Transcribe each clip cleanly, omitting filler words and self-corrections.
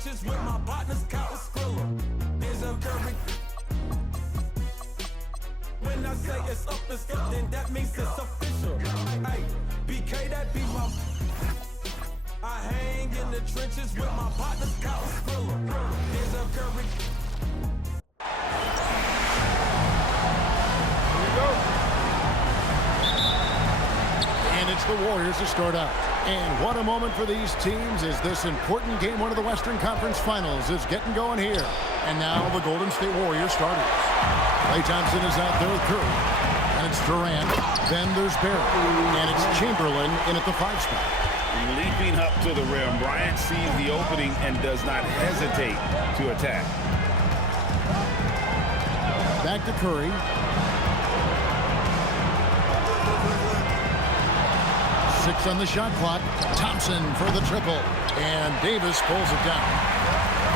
trenches with my partners, Kyle Skrilla. There's a Curry. When I say it's up, then that means it's official. Hey, BK, that be my. I hang in the trenches with my partners, Kyle Skrilla. There's a Curry. Here you go. And it's the Warriors to start out. And what a moment for these teams as this important game one of the Western Conference Finals is getting going here. And now the Golden State Warriors starters. Klay Thompson is out there with Curry. And it's Durant. Then there's Barrett. And it's Chamberlain in at the 5 spot. Leaping up to the rim, Bryant sees the opening and does not hesitate to attack. Back to Curry. Six on the shot clock. Thompson for the triple. And Davis pulls it down.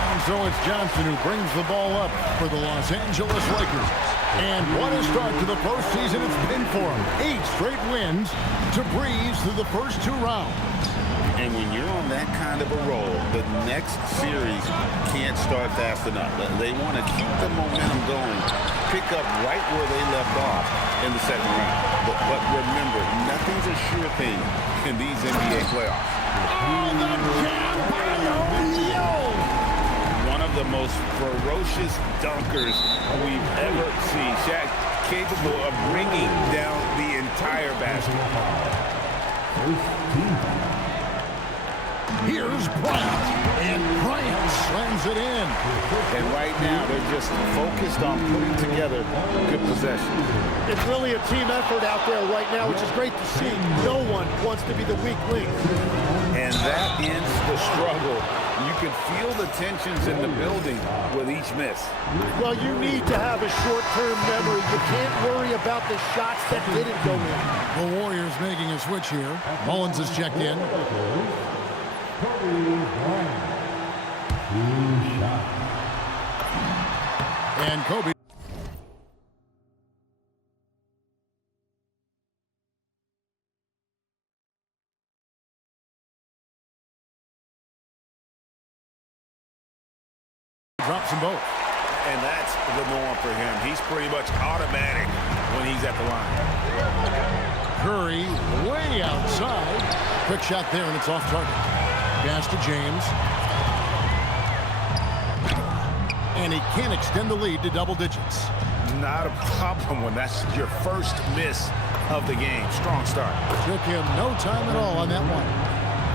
And so it's Johnson who brings the ball up for the Los Angeles Lakers. And what a start to the postseason it's been for them. 8 straight wins to breeze through the first 2 rounds. And when you're on that kind of a roll, the next series can't start fast enough. They want to keep the momentum going, pick up right where they left off in the second round. But remember, nothing's a sure thing in these NBA playoffs. Oh, the jam by Wilt! One of the most ferocious dunkers we've ever seen. Shaq capable of bringing down the entire basket. Here's Bryant, and Bryant slams it in. And right now, they're just focused on putting together good possessions. It's really a team effort out there right now, which is great to see. No one wants to be the weak link. And that ends the struggle. You can feel the tensions in the building with each miss. Well, you need to have a short-term memory. You can't worry about the shots that didn't go in. The Warriors making a switch here. Mullins is checked in. And Kobe. Drops them both. And that's the norm for him. He's pretty much automatic when he's at the line. Curry way outside. Quick shot there, and it's off target. Pass to James. And he can't extend the lead to double digits. Not a problem when that's your first miss of the game. Strong start. Took him no time at all on that one.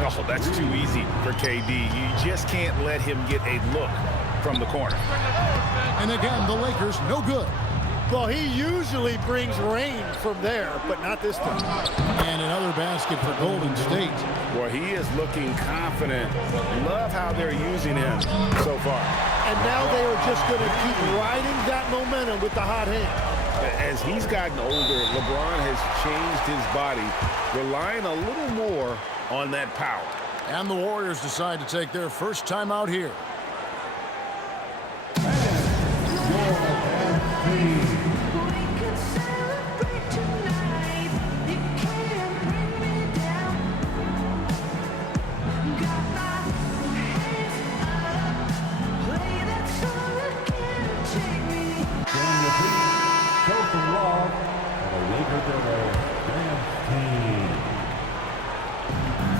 Oh, that's too easy for KD. You just can't let him get a look from the corner. And again, the Lakers no good. Well, he usually brings rain from there, but not this time. And another basket for Golden State. Well, he is looking confident. Love how they're using him so far. And now they are just going to keep riding that momentum with the hot hand. As he's gotten older, LeBron has changed his body, relying a little more on that power. And the Warriors decide to take their first time out here.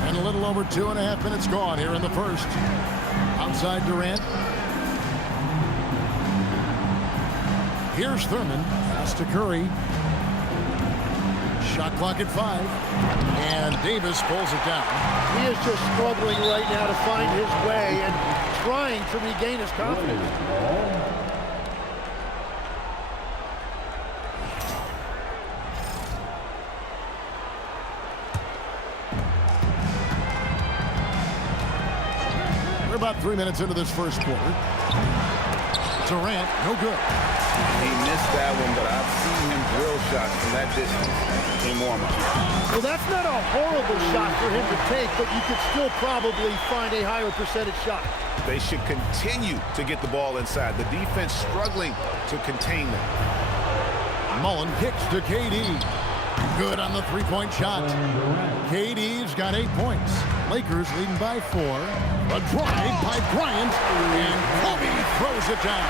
And a little over 2.5 minutes gone here in the first. Outside Durant. Here's Thurmond. Pass to Curry. Shot clock at 5. And Davis pulls it down. He is just struggling right now to find his way and trying to regain his confidence. We're about 3 minutes into this first quarter. Durant, no good. He missed that one, but I've seen him drill shots from that distance in warm-up. Well, that's not a horrible shot for him to take, but you could still probably find a higher percentage shot. They should continue to get the ball inside. The defense struggling to contain them. Mullin kicks to KD. Good on the three-point shot. KD's got 8 points. Lakers leading by 4. A drive by Bryant, and Kobe throws it down.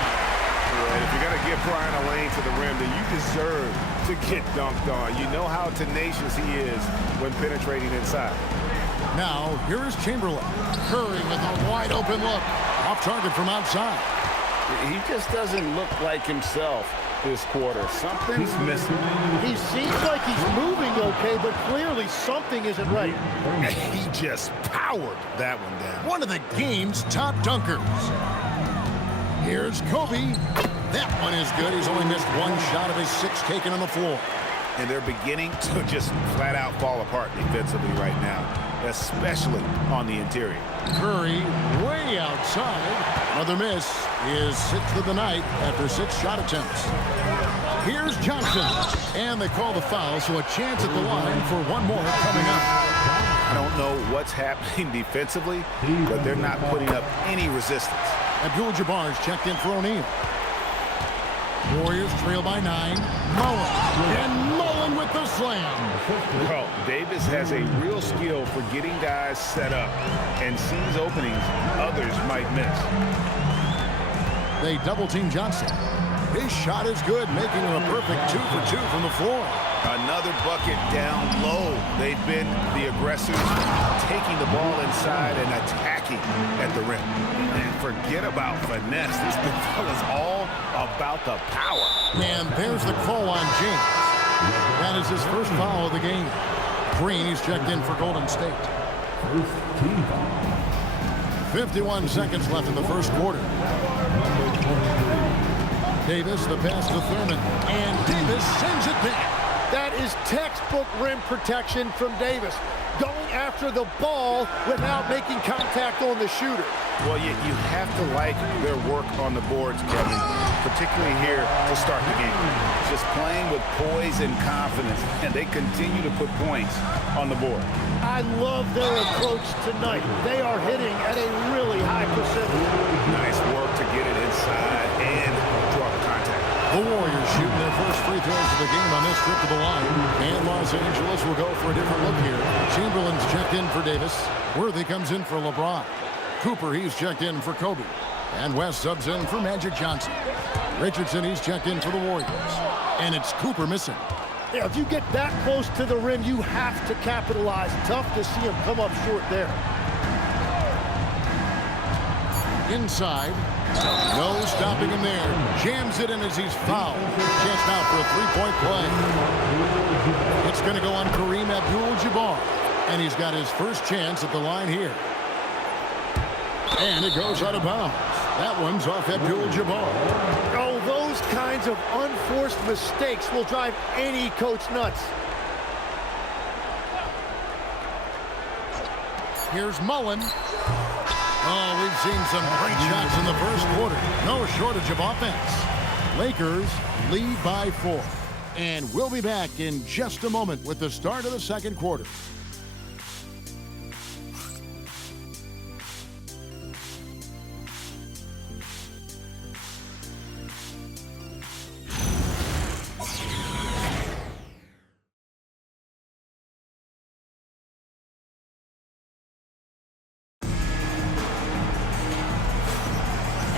Right, if you're going to give Bryant a lane to the rim, then you deserve to get dunked on. You know how tenacious he is when penetrating inside. Now, here is Chamberlain. Curry with a wide open look. Off target from outside. He just doesn't look like himself this quarter. Something's missing. He seems like he's moving okay, but clearly something isn't right. He just powered that one down. One of the game's top dunkers. Here's Kobe. That one is good. He's only missed one shot of his 6 taken on the floor. And they're beginning to just flat out fall apart defensively right now, especially on the interior. Curry way outside. Another miss. His 6th of the night after 6 shot attempts. Here's Johnson. And they call the foul, so a chance at the line for one more coming up. I don't know what's happening defensively, but they're not putting up any resistance. Abdul Jabbar's checked in for O'Neal. Warriors trail by 9. Mullin. And Mullin with the slam. Well, Davis has a real skill for getting guys set up and sees openings others might miss. They double-team Johnson. His shot is good, making him a perfect 2 for 2 from the floor. Another bucket down low. They've been the aggressors, taking the ball inside and attacking at the rim. And forget about finesse. This big fella's all about the power. And there's the call on James. That is his first foul of the game. Green, he's checked in for Golden State. 51 seconds left in the first quarter. Davis, the pass to Thurmond. And Davis sends it back. That is textbook rim protection from Davis. Going after the ball without making contact on the shooter. Well, you have to like their work on the boards, Kevin, particularly here to start the game. Just playing with poise and confidence, and they continue to put points on the board. I love their approach tonight. They are hitting at a really high percentage. Nice work to get it inside and draw the contact. The Warriors shooting their first free throws of the game on this trip to the line. And Los Angeles will go for a different look here. Chamberlain's checked in for Davis. Worthy comes in for LeBron. Cooper, he's checked in for Kobe. And West subs in for Magic Johnson. Richardson, he's checked in for the Warriors. And it's Cooper missing. Yeah, if you get that close to the rim, you have to capitalize. Tough to see him come up short there. Inside. No stopping him there. Jams it in as he's fouled. Chance now for a three-point play. It's going to go on Kareem Abdul-Jabbar. And he's got his first chance at the line here. And it goes out of bounds. That one's off Abdul-Jabbar. Oh, those kinds of unforced mistakes will drive any coach nuts. Here's Mullin. Oh, we've seen some great shots in the first quarter. No shortage of offense. Lakers lead by 4. And we'll be back in just a moment with the start of the second quarter.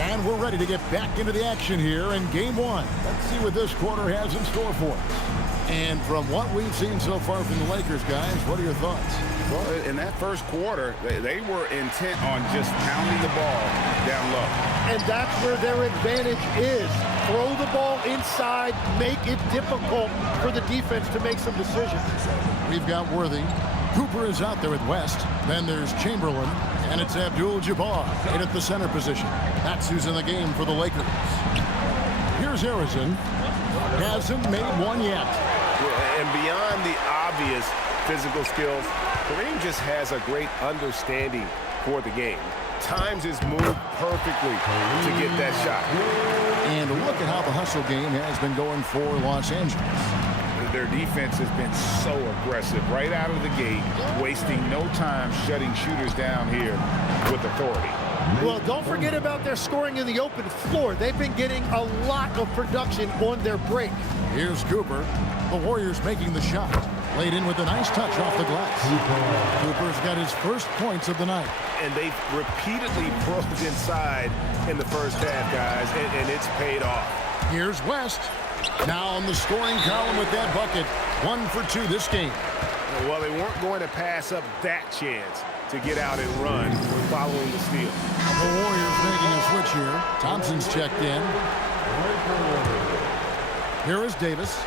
And we're ready to get back into the action here in Game 1. Let's see what this quarter has in store for us. And from what we've seen so far from the Lakers, guys, what are your thoughts? Well, in that first quarter, they were intent on just pounding the ball down low. And that's where their advantage is. Throw the ball inside, make it difficult for the defense to make some decisions. We've got Worthy. Cooper is out there with West. Then there's Chamberlain. And it's Abdul-Jabbar in at the center position. That's who's in the game for the Lakers. Here's Harrison. Hasn't made one yet. And beyond the obvious physical skills, Kareem just has a great understanding for the game. Times his move perfectly to get that shot. And look at how the hustle game has been going for Los Angeles. Their defense has been so aggressive right out of the gate, wasting no time shutting shooters down here with authority. Well, don't forget about their scoring in the open floor. They've been getting a lot of production on their break. Here's Cooper. The Warriors making the shot. Played in with a nice touch off the glass. Cooper's got his first points of the night. And they've repeatedly probed inside in the first half, guys, and it's paid off. Here's West. Now on the scoring column with that bucket. 1 for 2 this game. Well, they weren't going to pass up that chance to get out and run following the steal. The Warriors making a switch here. Thompson's checked in. Here is Davis.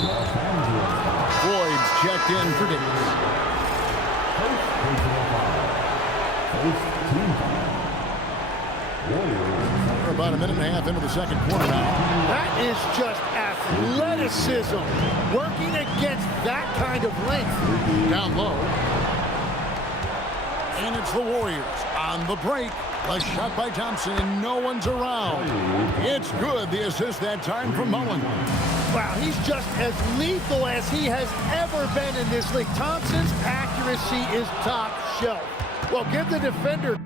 Floyd's checked in for Davis. We're about a minute and a half into the second quarter now. That is just athleticism working against that kind of length. Down low. And it's the Warriors on the break. A shot by Thompson, and no one's around. It's good, the assist that time from Mullin. Wow, he's just as lethal as he has ever been in this league. Thompson's accuracy is top shelf. Well, give the defender...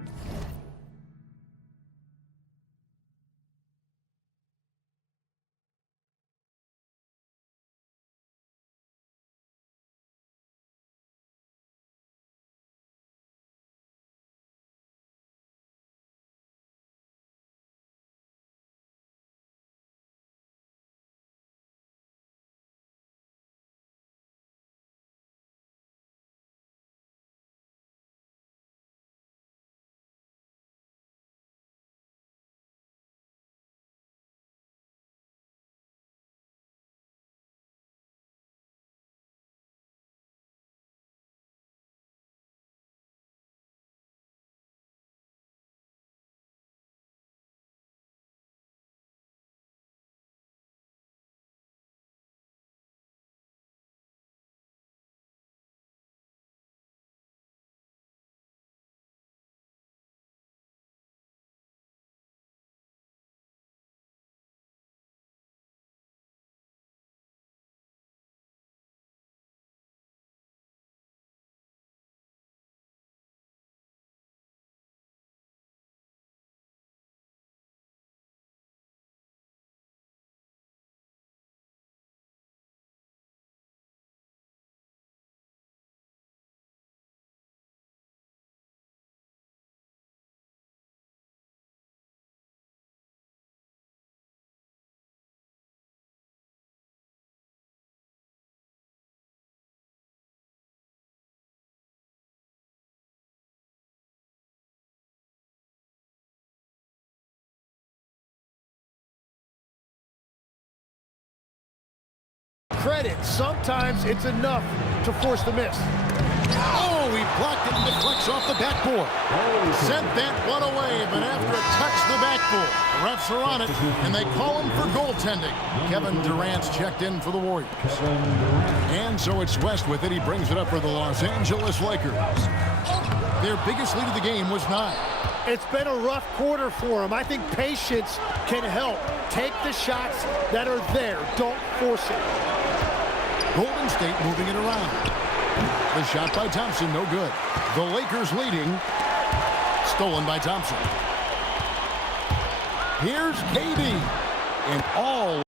Credit, sometimes it's enough to force the miss. Oh, he blocked it and deflects off the backboard. Sent that one away, but after it touched the backboard, the refs are on it, and they call him for goaltending. Kevin Durant's checked in for the Warriors. And so it's West with it. He brings it up for the Los Angeles Lakers. Their biggest lead of the game was 9. It's been a rough quarter for him. I think patience can help. Take the shots that are there. Don't force it. Golden State moving it around. The shot by Thompson, no good. The Lakers leading. Stolen by Thompson. Here's KD. And all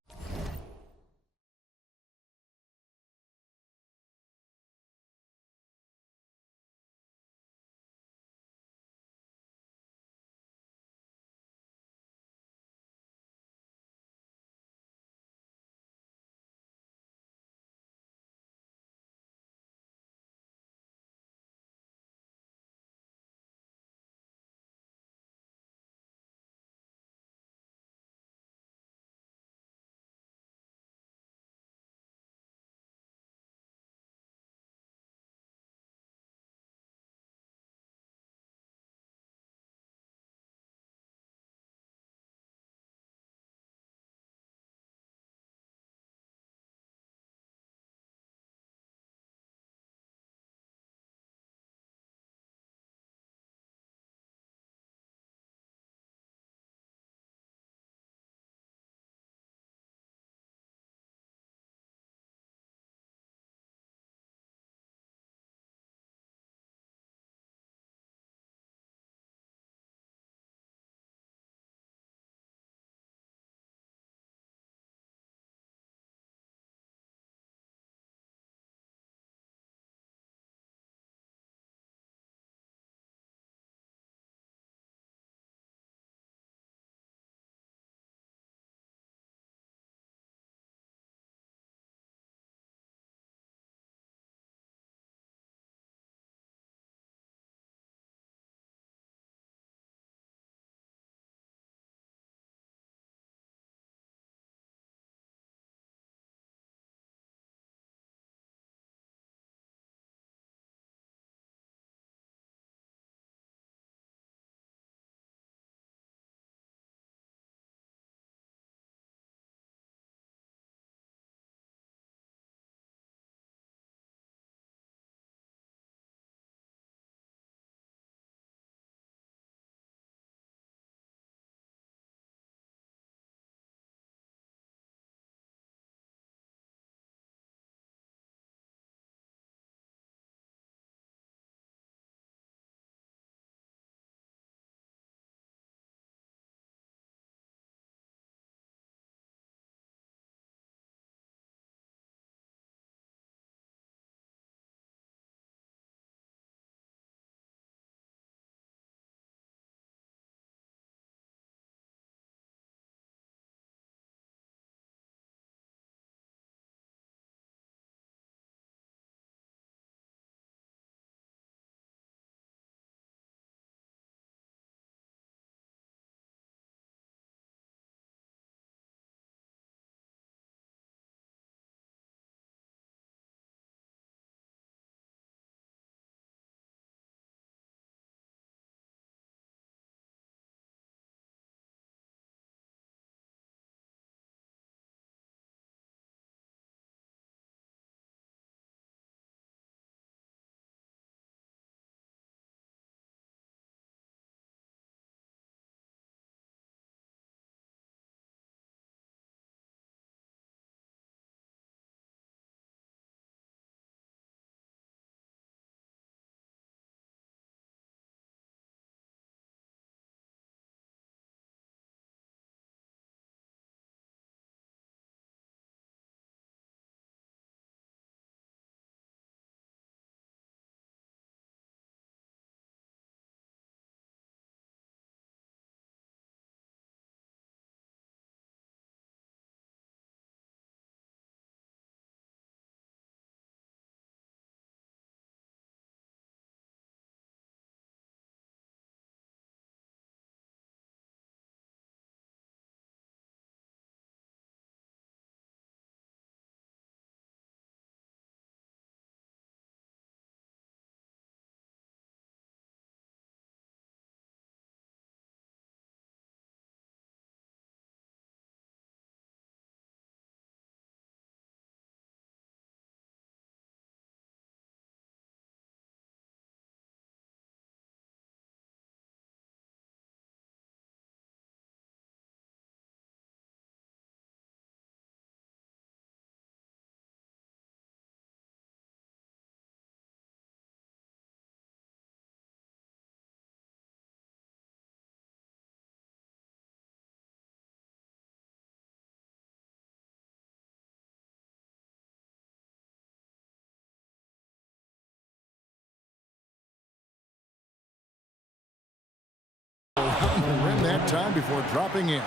time before dropping in.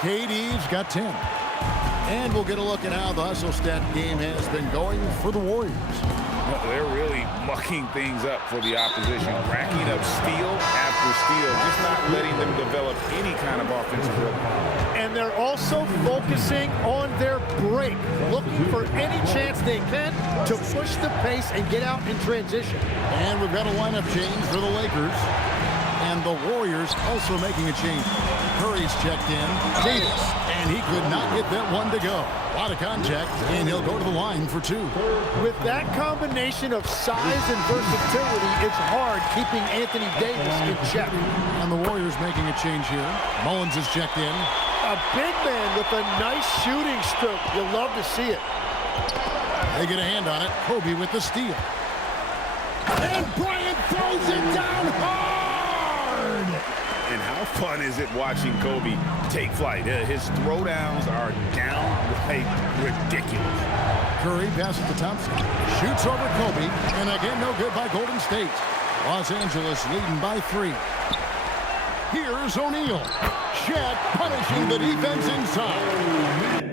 KD's got 10. And we'll get a look at how the hustle stat game has been going for the Warriors. Well, they're really mucking things up for the opposition, racking up steal after steal, just not letting them develop any kind of offensive rhythm. And they're also focusing on their break, looking for any chance they can to push the pace and get out in transition. And we've got a lineup change for the Lakers. And the Warriors also making a change. Curry's checked in. Davis. And he could not get that one to go. A lot of contact, and he'll go to the line for 2. With that combination of size and versatility, it's hard keeping Anthony Davis in check. And the Warriors making a change here. Mullins is checked in. A big man with a nice shooting stroke. You'll love to see it. They get a hand on it. Kobe with the steal. And Bryant throws it down hard! And how fun is it watching Kobe take flight? His throwdowns are downright ridiculous. Curry passes to Thompson. Shoots over Kobe. And again, no good by Golden State. Los Angeles leading by 3. Here's O'Neal. Shaq punishing the defense inside.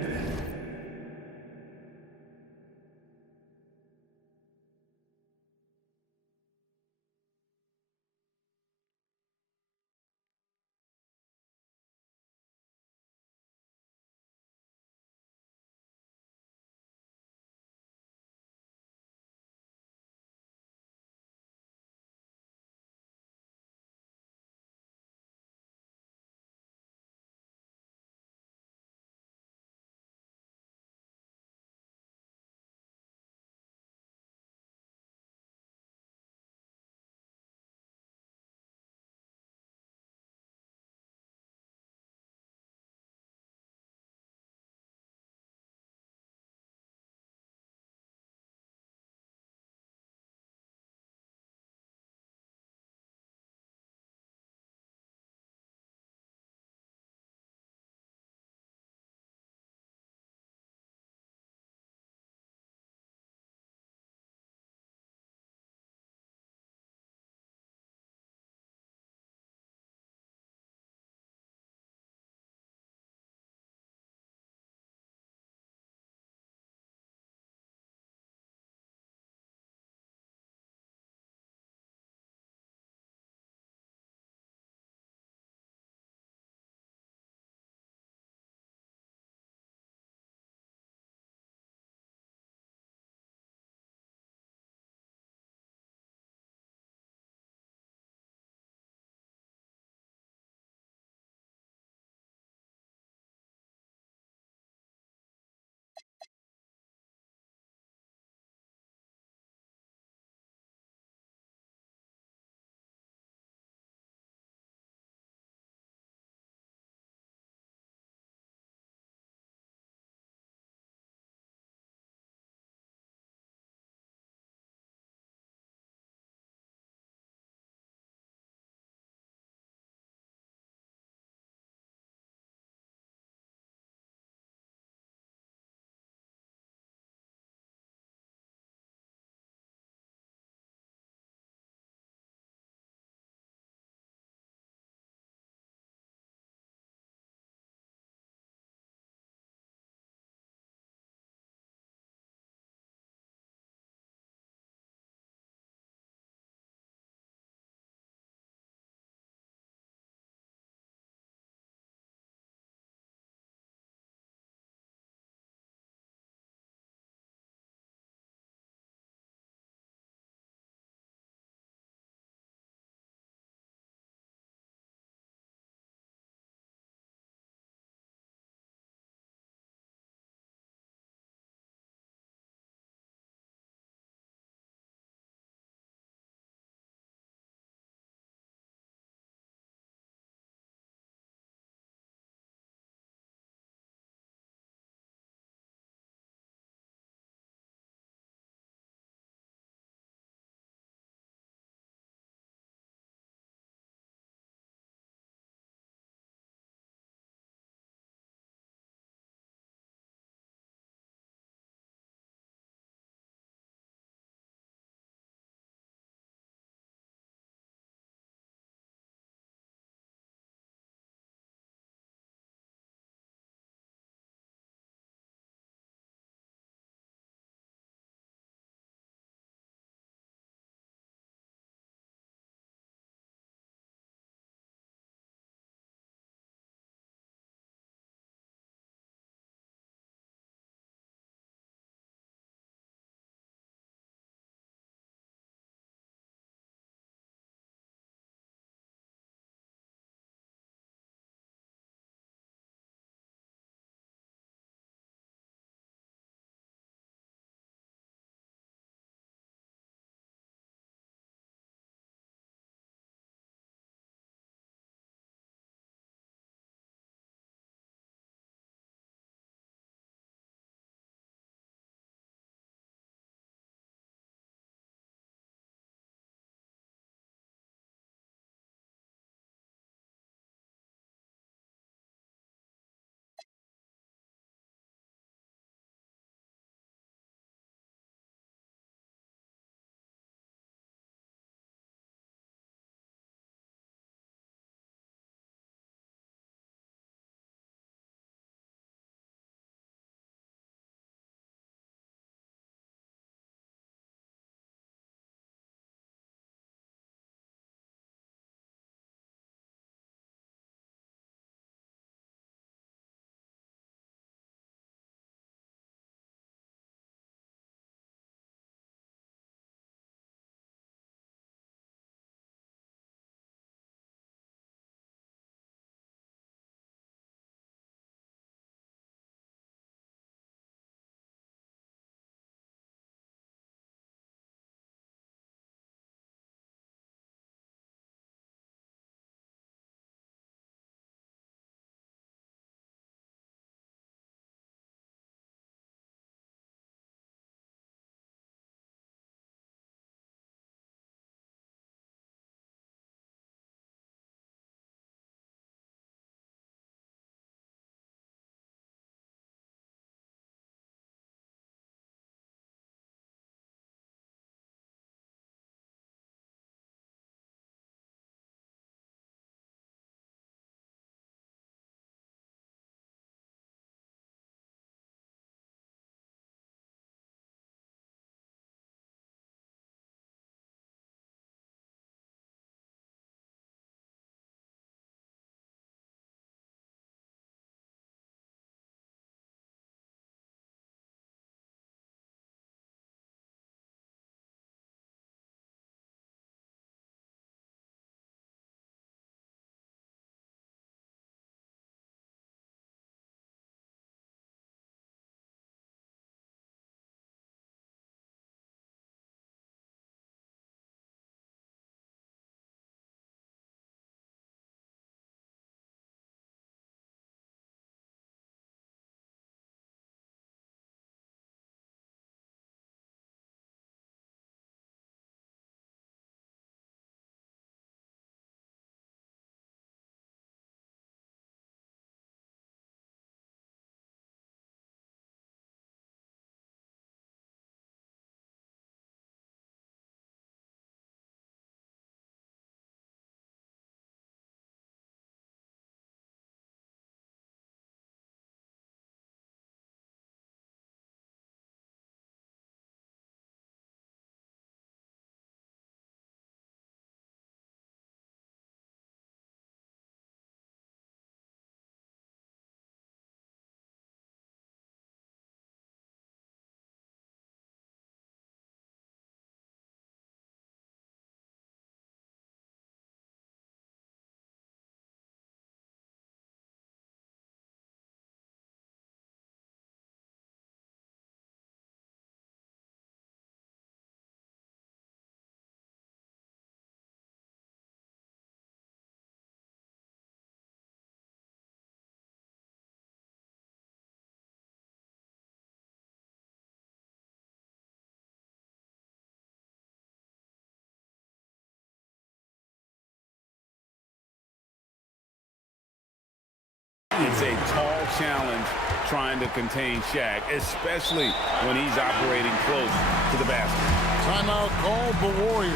It's a tall challenge trying to contain Shaq, especially when he's operating close to the basket. Timeout called the Warriors.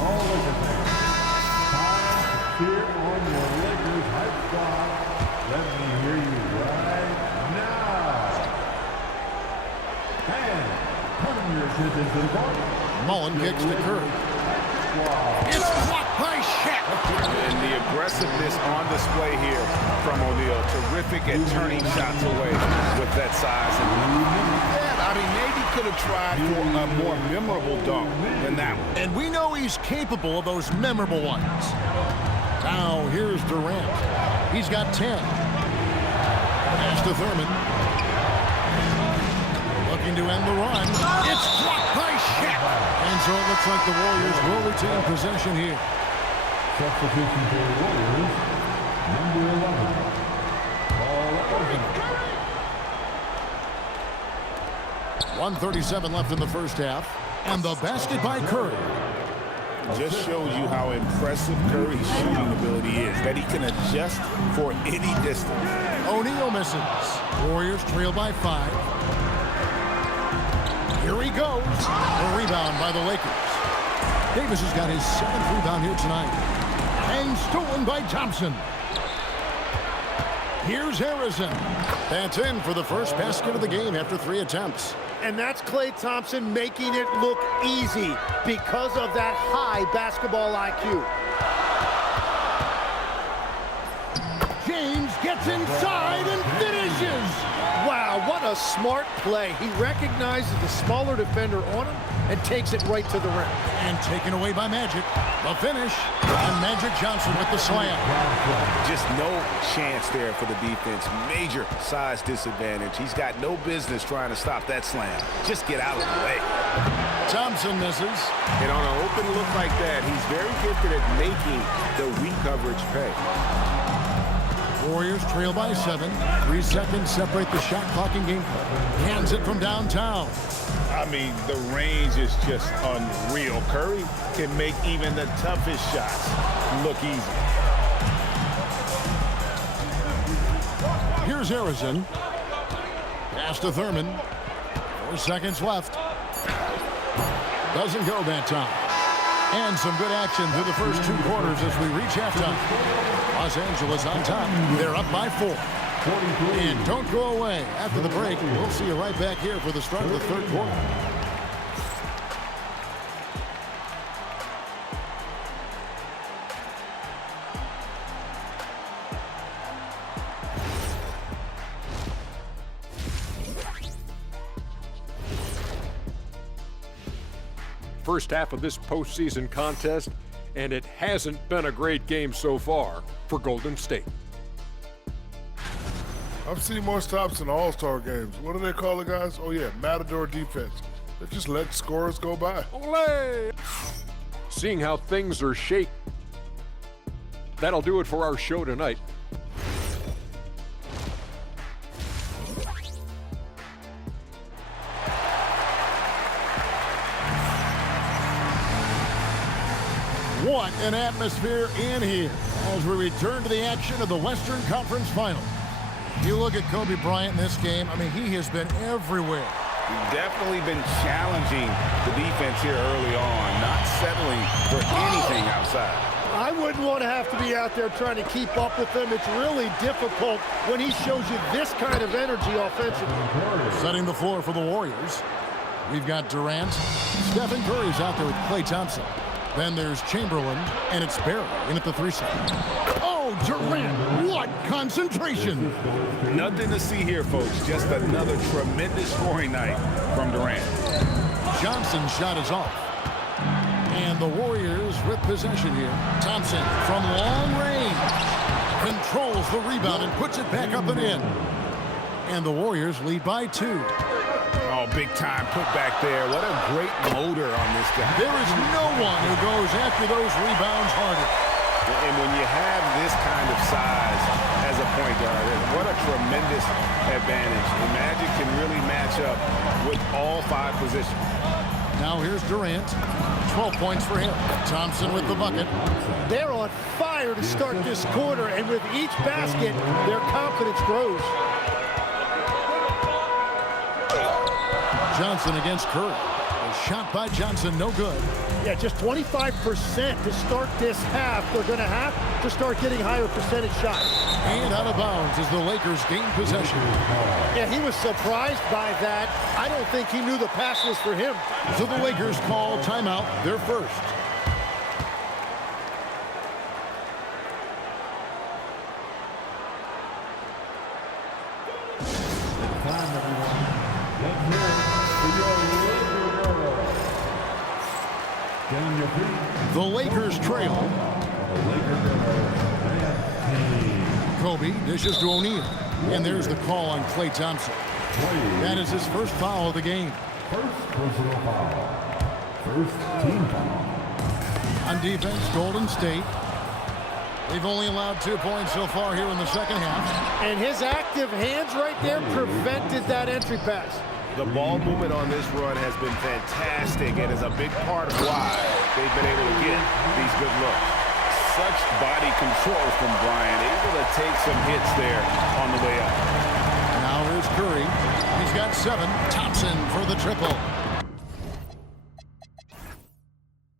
All Lakers fans, time to cheer on your Lakers hype squad. Let me hear you right now. And turn your attention to the court. Mullin kicks to Curry. It's blocked by Shaq. And the aggressiveness on display here from O'Neal. Terrific at turning shots away with that size. I mean, maybe could have tried for a more memorable dunk than that one. And we know he's capable of those memorable ones. Now, here's Durant. He's got 10. Pass to Thurmond. Looking to end the run. It's blocked by Shaq. And so it looks like the Warriors will retain possession here. Substitution for the Warriors, number 11. Paul Curry. 1:37 left in the first half. And the basket by Curry. Just shows you how impressive Curry's shooting ability is, that he can adjust for any distance. O'Neal misses. Warriors trail by 5. Here he goes. A rebound by the Lakers. Davis has got his 7th rebound here tonight. And stolen by Thompson. Here's Harrison. That's in for the first basket of the game after 3 attempts. And that's Klay Thompson making it look easy because of that high basketball IQ. James gets inside and finishes. Wow, what a smart play. He recognizes the smaller defender on him and takes it right to the rim. And taken away by Magic. The finish. And Magic Johnson with the slam. Just no chance there for the defense. Major size disadvantage. He's got no business trying to stop that slam. Just get out of the way. Thompson misses. And on an open look like that, he's very gifted at making the weak coverage pay. Warriors trail by 7. 3 seconds separate the shot clock in game. Hands it from downtown. I mean, the range is just unreal. Curry can make even the toughest shots look easy. Here's Harrison. Pass to Thurmond. 4 seconds left. Doesn't go that time. And some good action through the first 2 quarters as we reach halftime. Los Angeles on top. They're up by 4. And don't go away. After the break, we'll see you right back here for the start of the 3rd quarter. First half of this postseason contest, and it hasn't been a great game so far for Golden State. I've seen more stops in All-Star games. What do they call the guys? Oh, yeah, Matador defense. They just let scores go by. Olé! Seeing how things are shaking, that'll do it for our show tonight. What an atmosphere in here as we return to the action of the Western Conference Finals. You look at Kobe Bryant in this game, I mean, he has been everywhere. Definitely been challenging the defense here early on, not settling for anything outside. I wouldn't want to have to be out there trying to keep up with him. It's really difficult when he shows you this kind of energy offensively. Setting the floor for the Warriors. We've got Durant. Stephen Curry's out there with Klay Thompson. Then there's Chamberlain, and it's Barry in at the 3 side. Oh, Durant, what concentration! Nothing to see here, folks. Just another tremendous scoring night from Durant. Johnson's shot is off. And the Warriors with possession here. Thompson from long range controls the rebound and puts it back up and in. And the Warriors lead by 2. Oh, big time put back there. What a great motor on this guy. There is no one who goes after those rebounds harder. And when you have this kind of size as a point guard, what a tremendous advantage. The Magic can really match up with all 5 positions. Now here's Durant. 12 points for him. Thompson with the bucket. They're on fire to start this quarter, and with each basket, their confidence grows. Johnson against Curry. A shot by Johnson, no good. Yeah, just 25% to start this half. They're going to have to start getting higher percentage shots. And out of bounds as the Lakers gain possession. Yeah, he was surprised by that. I don't think he knew the pass was for him. So the Lakers call timeout, their first. Time, everyone. Let's hear it for your Laker girls. Get on your feet. The Lakers trail. The Laker girls. Kobe dishes to O'Neal. And there's the call on Klay Thompson. That is his first foul of the game. First personal foul. First team foul. On defense, Golden State. They've only allowed 2 points so far here in the second half. And his active hands right there prevented that entry pass. The ball movement on this run has been fantastic and is a big part of why they've been able to get these good looks. Such body control from Bryant, able to take some hits there on the way up. Now here's Curry. He's got 7. Thompson for the triple.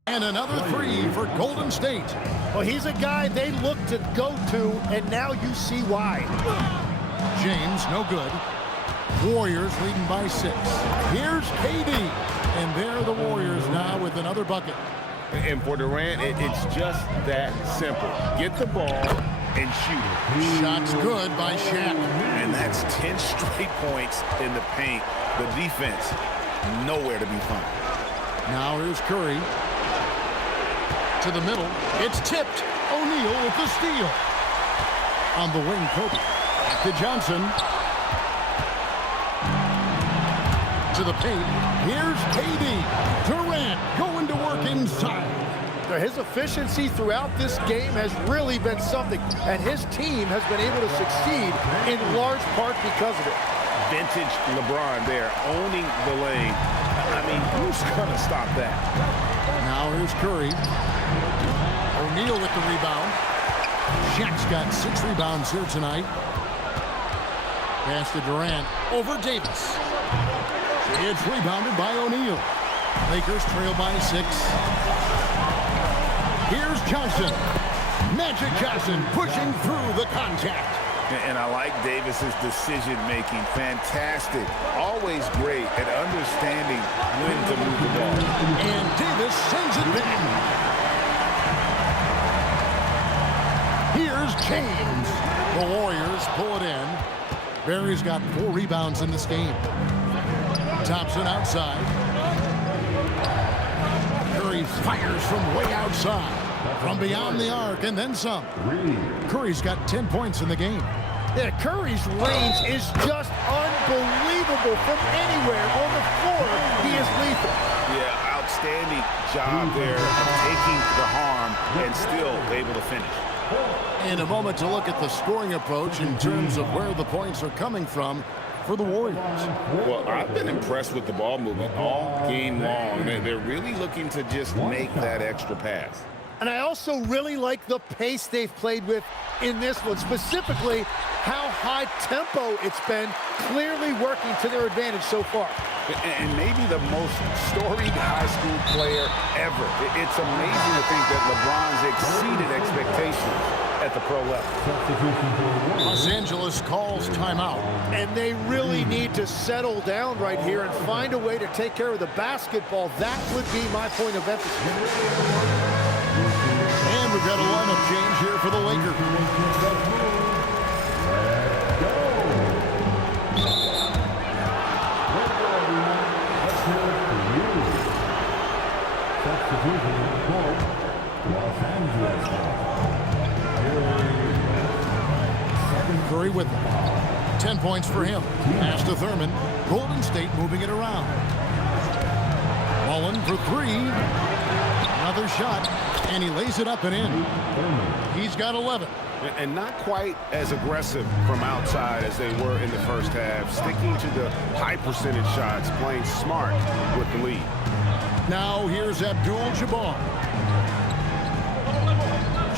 And another 3 for Golden State. Well, he's a guy they look to go to, and now you see why. James, no good. Warriors leading by 6. Here's KD. And there are the Warriors now with another bucket. And for Durant, it's just that simple. Get the ball and shoot it. Shot's good by Shaq. And that's 10 straight points in the paint. The defense, nowhere to be found. Now here's Curry. To the middle. It's tipped. O'Neal with the steal. On the wing, Kobe. To Johnson. To the paint. Here's KD. Durant going to work inside. His efficiency throughout this game has really been something, and his team has been able to succeed in large part because of it. Vintage LeBron there, owning the lane. I mean, who's going to stop that? Now here's Curry. O'Neal with the rebound. Shaq's got 6 rebounds here tonight. Pass to Durant. Over Davis. It's rebounded by O'Neal. Lakers trail by 6. Here's Johnson. Magic Johnson pushing through the contact. And I like Davis's decision-making. Fantastic. Always great at understanding when to move the ball. And Davis sends it back. Here's James. The Warriors pull it in. Barry's got 4 rebounds in this game. Thompson outside. Curry fires from way outside. From beyond the arc and then some. Curry's got 10 points in the game. Yeah, Curry's range is just unbelievable from anywhere on the floor. He is lethal. Yeah, outstanding job there of taking the harm and still able to finish. In a moment to look at the scoring approach in terms of where the points are coming from for the Warriors. Well, I've been impressed with the ball movement all game long. They're really looking to just make that extra pass. And I also really like the pace they've played with in this one, specifically how high tempo it's been, clearly working to their advantage so far. And maybe the most storied high school player ever. It's amazing to think that LeBron's exceeded expectations at the pro level. Los Angeles calls timeout. And they really need to settle down right here and find a way to take care of the basketball. That would be my point of emphasis. And we've got a lineup change here for the Lakers. Curry with 10 points for him. Pass to Thurmond. Golden State moving it around. Mullin for 3. Another shot. And he lays it up and in. He's got 11. And not quite as aggressive from outside as they were in the first half. Sticking to the high percentage shots, playing smart with the lead. Now here's Abdul Jabbar.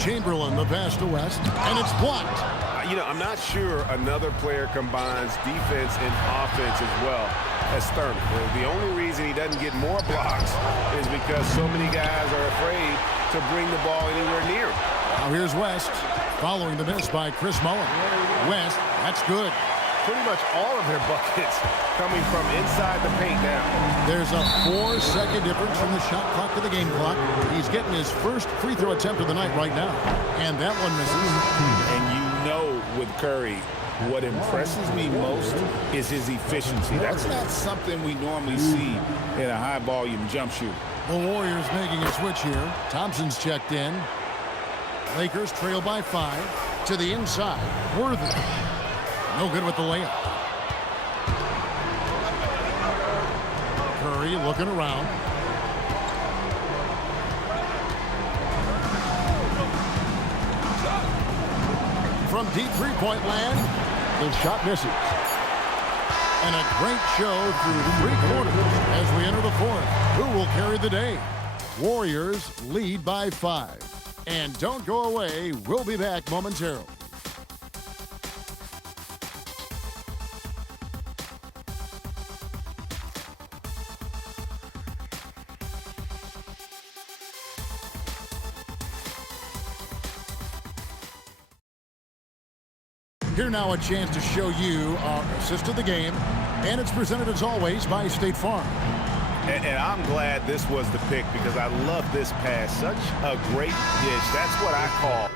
Chamberlain, the pass to West, and it's blocked. You know, I'm not sure another player combines defense and offense as well as Thurmond. The only reason he doesn't get more blocks is because so many guys are afraid to bring the ball anywhere near him. Now here's West, following the miss by Chris Mullin. West, that's good. Pretty much all of their buckets coming from inside the paint now. There's a 4-second difference from the shot clock to the game clock. He's getting his first free throw attempt of the night right now. And that one misses. And you know with Curry, what impresses me most is his efficiency. That's not something we normally see in a high-volume jump shooter. The Warriors making a switch here. Thompson's checked in. Lakers trail by 5. To the inside. Worthy. No good with the layup. Curry looking around. From deep three-point land, the shot misses. And a great show through 3 quarters as we enter the 4th. Who will carry the day? Warriors lead by 5. And don't go away. We'll be back momentarily. Here now a chance to show you our assist of the game, and it's presented as always by State Farm. And I'm glad this was the pick because I love this pass. Such a great dish. That's what I call.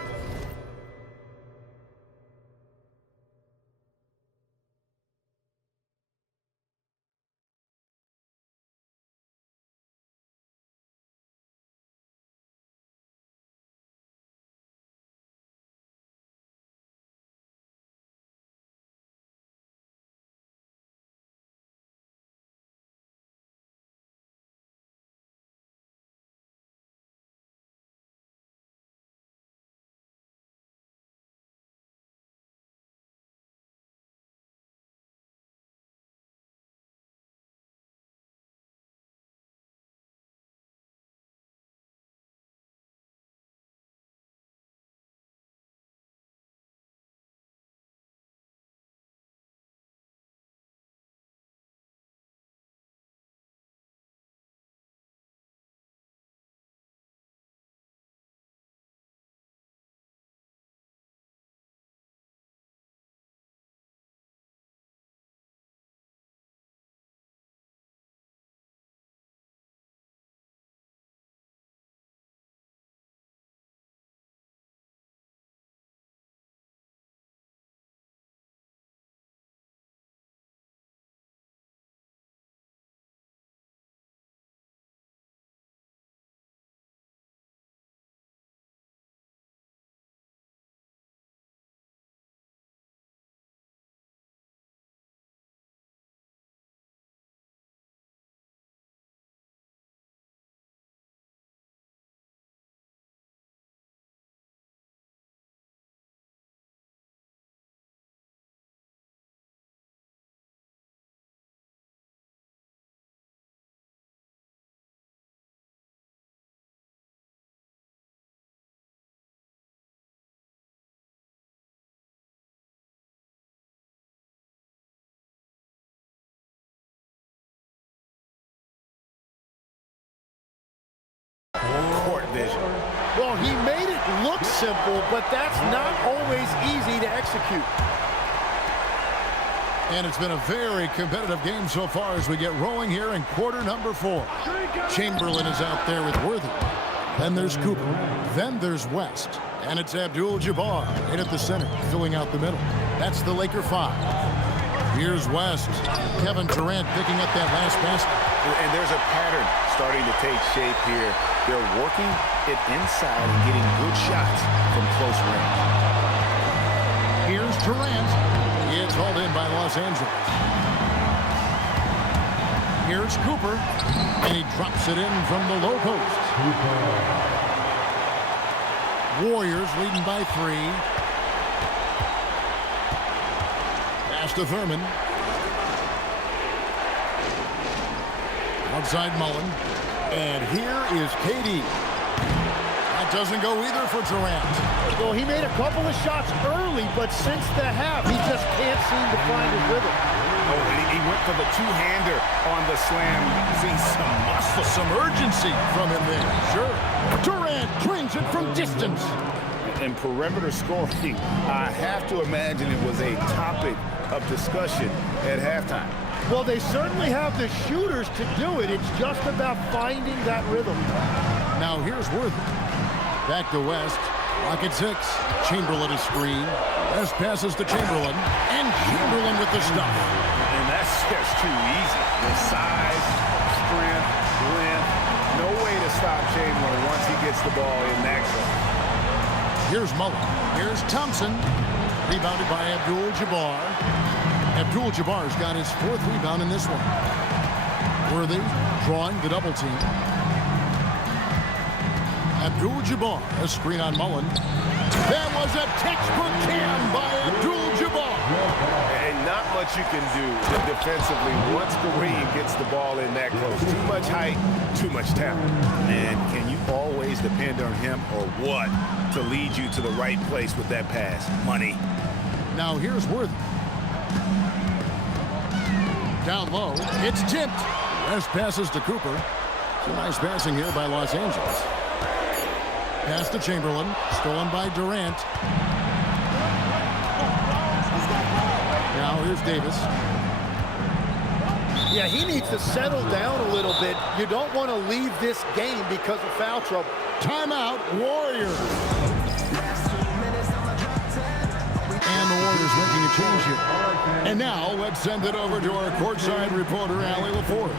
Court vision. Well, he made it look simple, but that's not always easy to execute. And it's been a very competitive game so far as we get rolling here in quarter number 4. Chamberlain is out there with Worthy. Then there's Cooper. Then there's West. And it's Abdul Jabbar in at the center, filling out the middle. That's the Laker 5. Here's West. Kevin Durant picking up that last basket. And there's a pattern starting to take shape here. They're working it inside and getting good shots from close range. Here's Durant. It's hauled in by Los Angeles. Here's Cooper. And he drops it in from the low post. Warriors leading by 3. Pass to Thurmond. Outside Mullin. And here is KD. That doesn't go either for Durant. Well, he made a couple of shots early, but since the half, he just can't seem to find his rhythm. Oh, and he went for the two-hander on the slam. See some muscle, Some urgency from him there. Sure. Durant drains it from distance. and perimeter scoring. I have to imagine it was a topic of discussion at halftime. Well, they certainly have the shooters to do it. It's just about finding that rhythm. Now here's Worthy. Back to West. Rocket 6. Chamberlain is screen. West passes to Chamberlain. And Chamberlain with the stuff. And that's just too easy. The size, strength, length. No way to stop Chamberlain once he gets the ball in that zone. Here's Mullin. Here's Thompson. Rebounded by Abdul-Jabbar. Abdul-Jabbar's got his 4th rebound in this one. Worthy drawing the double team. Abdul-Jabbar, a screen on Mullin. That was a textbook cam by Abdul-Jabbar. And not much you can do defensively once Kareem gets the ball in that close. Too much height, too much talent. And can you always depend on him or what to lead you to the right place with that pass? Money. Now here's Worthy. Down low, it's tipped. West passes to Cooper. Some nice passing here by Los Angeles. Pass to Chamberlain, stolen by Durant. Now here's Davis. Yeah, he needs to settle down a little bit. You don't want to leave this game because of foul trouble. Timeout, Warriors. And the Warriors making a change here. And now let's send it over to our courtside reporter, Allie LaForce.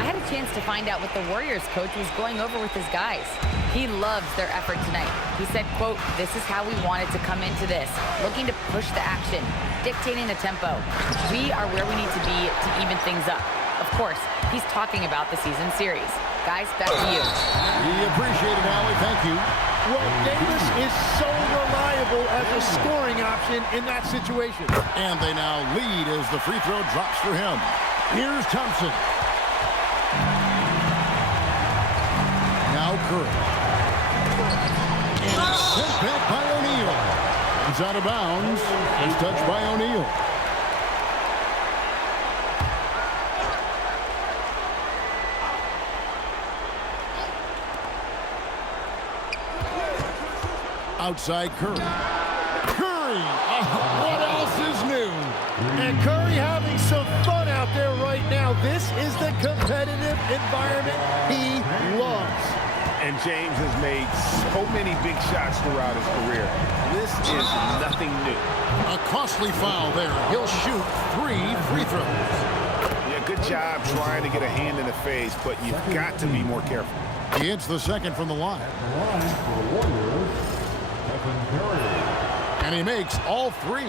I had a chance to find out what the Warriors coach was going over with his guys. He loves their effort tonight. He said, quote, "This is how we wanted to come into this, looking to push the action, dictating the tempo. We are where we need to be to even things up." Of course, he's talking about the season series. Guys, back to you. We appreciate it, Allie. Thank you. Well, Davis is so reliable as a scoring option in that situation. And they now lead as the free throw drops for him. Here's Thompson. Now Curry. And sent back by O'Neal. He's out of bounds. It's touched by O'Neal. Outside Curry. Curry! What else is new? And Curry having some fun out there right now. This is the competitive environment he loves. And James has made so many big shots throughout his career. This is nothing new. A costly foul there. He'll shoot 3 free throws. Yeah, good job trying to get a hand in the face, but you've got to be more careful. He hits the second from the line. And he makes all 3.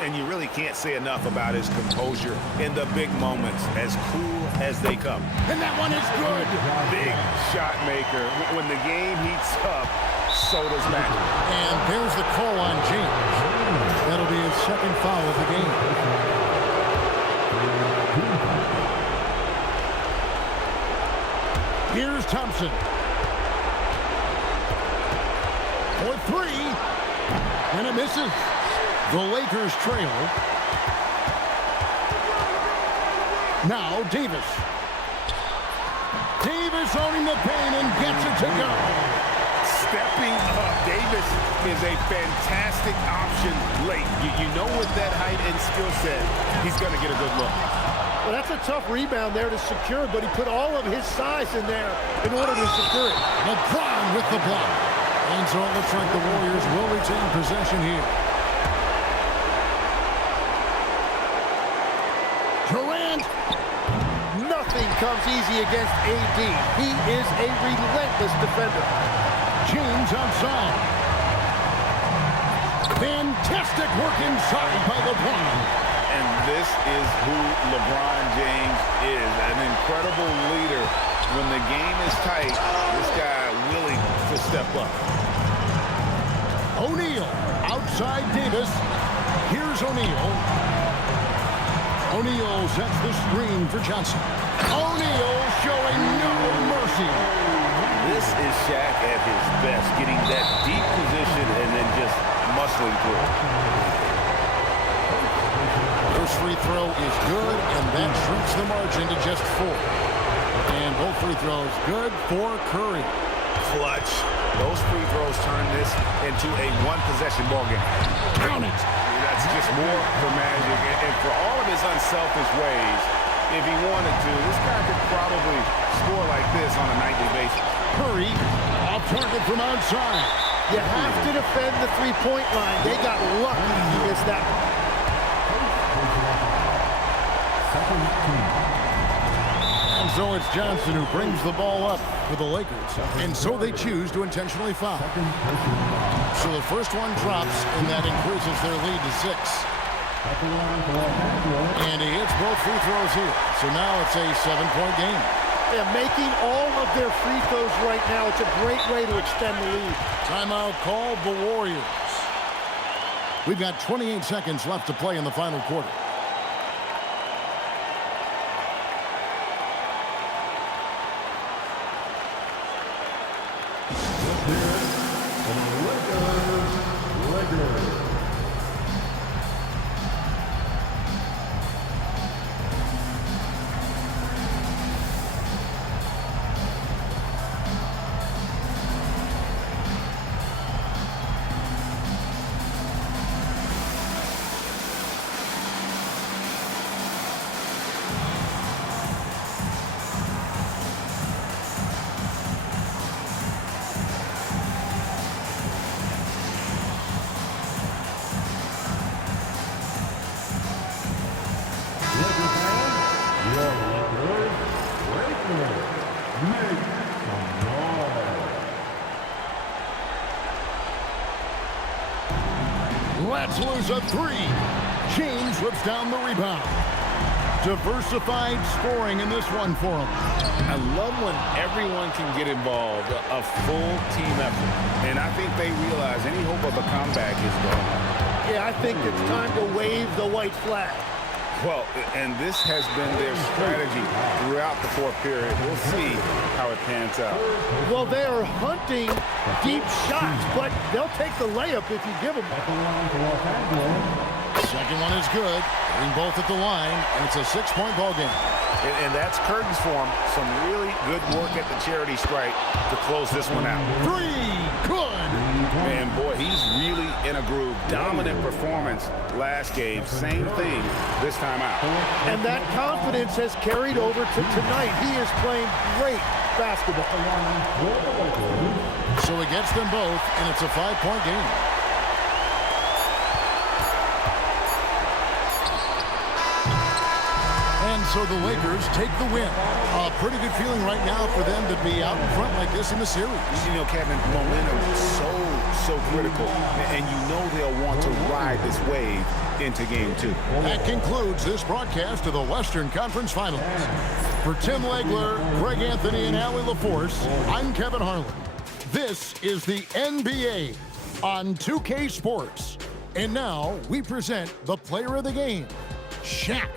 And you really can't say enough about his composure in the big moments, as cool as they come. And that one is good. Big shot maker. When the game heats up, so does magic. And there's the call on James. That'll be his second foul of the game. Here's Thompson. For 3. And it misses. The Lakers trail. Now Davis. Davis owning the paint and gets it to go. Stepping up. Davis is a fantastic option late. You know with that height and skill set, he's going to get a good look. Well, that's a tough rebound there to secure, but he put all of his size in there in order to secure it. LeBron with the block. And so it looks like the Warriors will retain possession here. Durant. Nothing comes easy against AD. He is a relentless defender. James outside. Fantastic work inside by LeBron. And this is who LeBron James is, an incredible leader. When the game is tight, this guy willing to step up. O'Neal, outside Davis. Here's O'Neal. O'Neal sets the screen for Johnson. O'Neal showing no mercy. This is Shaq at his best, getting that deep position and then just muscling through it. First free throw is good, and that shrinks the margin to just 4. And both free throws good for Curry. Clutch. Those free throws turn this into a one-possession ball game. Count it. That's just more for Magic. And for all of his unselfish ways, if he wanted to, this guy could probably score like this on a nightly basis. Curry, off target from outside. You have to defend the three-point line. They got lucky he missed that one. And so it's Johnson who brings the ball up for the Lakers. And so they choose to intentionally foul. So the first one drops, and that increases their lead to 6. And he hits both free throws here. So now it's a 7-point game. Yeah, making all of their free throws right now, it's a great way to extend the lead. Timeout called the Warriors. We've got 28 seconds left to play in the final quarter. Let's lose a 3. James whips down the rebound. Diversified scoring in this one for him. I love when everyone can get involved, a full team effort. And I think they realize any hope of a comeback is gone. Yeah, I think it's time to wave the white flag. Well, and this has been their strategy throughout the fourth period. We'll see how it pans out. Well, they are hunting deep shots, but they'll take the layup if you give them. Second one is good. Getting both at the line, and it's a 6-point ball game. And that's curtains for him. Some really good work at the charity stripe to close this one out. 3, good. Man, boy, he's really in a groove. Dominant performance last game. Same thing this time out. And that confidence has carried over to tonight. He is playing great basketball. So he gets them both, and it's a 5-point game. And so the Lakers take the win. A pretty good feeling right now for them to be out in front like this in the series. You know, Kevin, momentum is so critical. And you know they'll want to ride this wave into game 2. That concludes this broadcast of the Western Conference Finals. For Tim Legler, Greg Anthony, and Allie LaForce, I'm Kevin Harlan. This is the NBA on 2K Sports. And now we present the player of the game, Shaq.